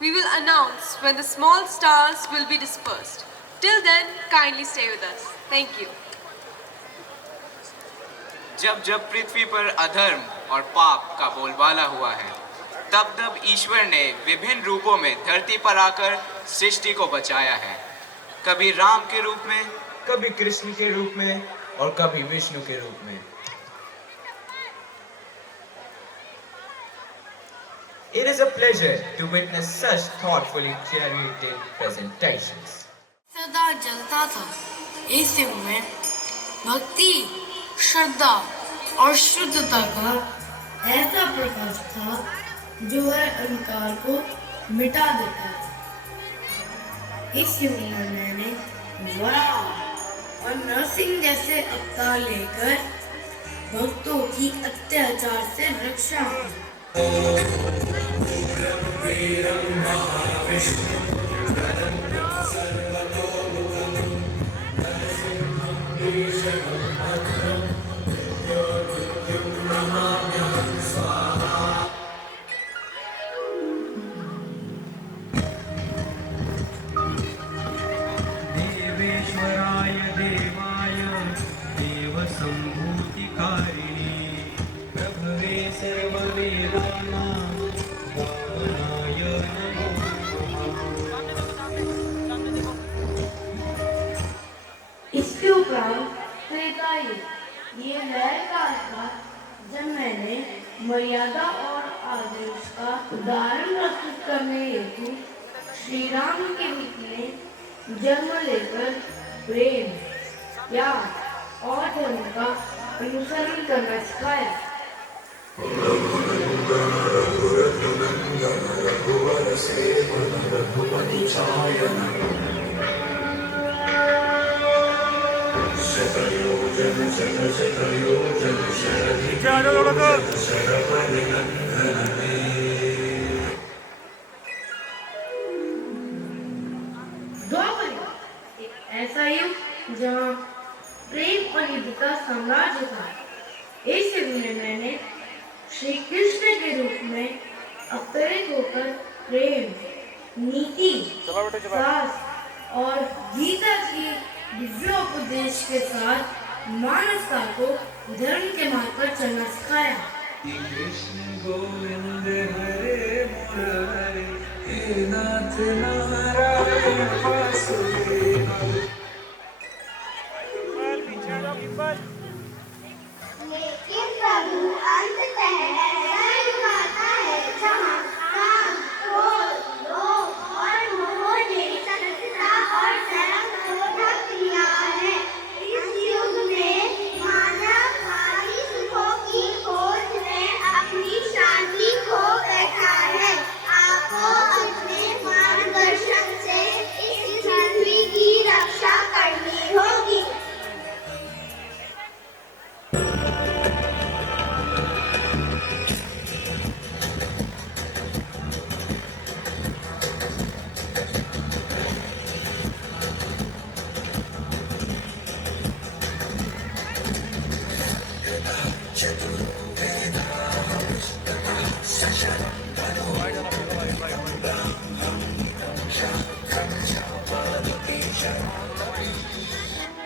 We will announce when the small stars will be dispersed. Till then, kindly stay with us. Thank you. जब जब पृथ्वी पर अधर्म और पाप का बोलबाला हुआ है, तब तब ईश्वर ने विभिन्न रूपों में धरती पर आकर सृष्टि को बचाया है। कभी राम के रूप में, कभी कृष्ण के रूप में और कभी विष्णु के रूप में। It is a pleasure to witness such thoughtfully curated presentations. सदा जलता था इस युग में भक्ति, श्रद्धा और शुद्धता का ऐसा प्रकाश था जो हर अंधकार को मिटा देता था। इस युग में मैंने वराह और नरसिंह जैसे अवतार लेकर भक्तों की अत्याचार से रक्षा की। देवेश्वराय देवाय देवसम्भूतिकारिणे प्रभवे सर्ववेदानां भावनाय नमो। इसके उपरांत त्रेता युग, ये वह काल था जब मैंने मर्यादा और आदर्श का उदाहरण प्रस्तुत करने हेतु श्री राम के रूप में जन्म लेकर प्रेम, त्याग और धर्म का अनुसरण करना सिखाया। द्वापर एक ऐसा युग जहाँ प्रेम और युद्ध का साम्राज्य था। इस युग में मैंने श्री कृष्ण के रूप में अवतरित होकर प्रेम, नीति, साहस और गीता की दिव्योपदेश के साथ मानवता को धर्म के मार्ग पर चलना सिखाया। कृष्ण गोविंद हरे मुरारे हे नाथ नारायण वासुदेव। लेकिन प्रभु अंततः ऐसा युग आता है जहाँ काम, क्रोध, लोभ और मोह जैसी सत्ता और धर्म को ढक लिया है। इस युग में मानव भारी सुखों की खोज में अपनी शांति खो बैठा है। आपको अपने मार्गदर्शन से इस पृथ्वी की रक्षा करनी होगी।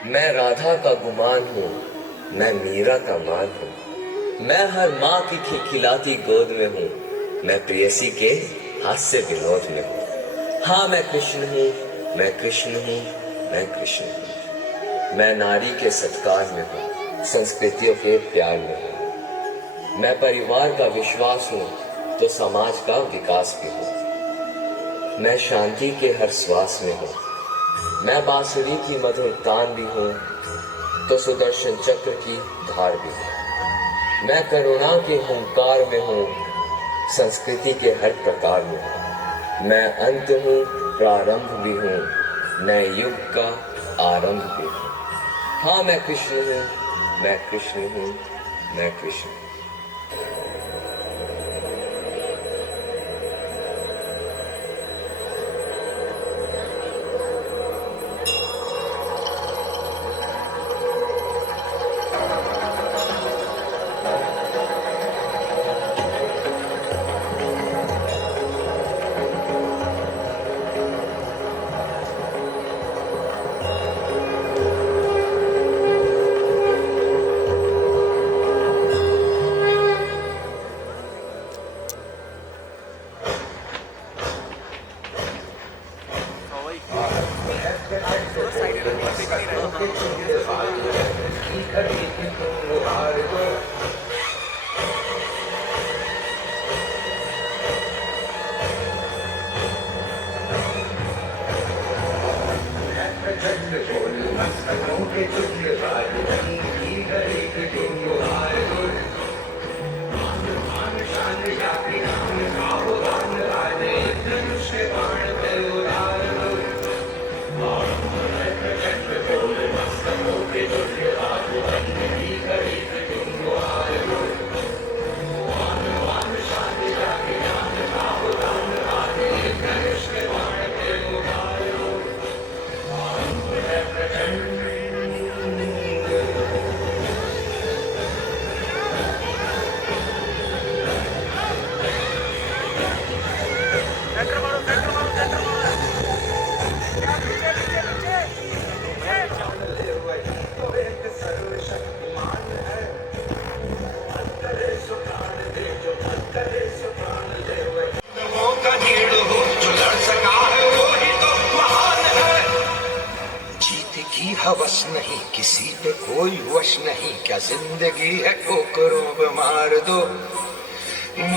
मैं राधा का गुमान हूँ, मैं मीरा का मान हूँ, मैं हर माँ की खिलखिलाती गोद में हूँ, मैं प्रेयसी के हास्य विनोद में हूँ। हाँ मैं कृष्ण हूँ, मैं कृष्ण हूँ, मैं कृष्ण हूँ। मैं नारी के सत्कार में हूँ, संस्कृतियों के प्यार में हूँ। मैं परिवार का विश्वास हूँ तो समाज का विकास भी हूँ। मैं शांति के हर श्वास में हूँ। मैं बांसुरी की मधुर तान भी हूँ तो सुदर्शन चक्र की धार भी हूँ। मैं करुणा के हुंकार में हूँ, संस्कृति के हर प्रकार में हूँ। मैं अंत हूँ, प्रारंभ भी हूँ, नए युग का आरंभ भी हूँ। हाँ मैं कृष्ण हूँ, मैं कृष्ण हूँ, मैं कृष्ण हूँ। जीत की हवस नहीं, किसी पे कोई वश नहीं, क्या जिंदगी है ठोकरों पे मार दो।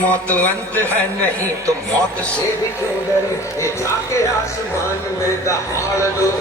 मौत अंत है नहीं तो मौत से भी क्यों डरे, ये जाके आसमान में दहाड़ दो।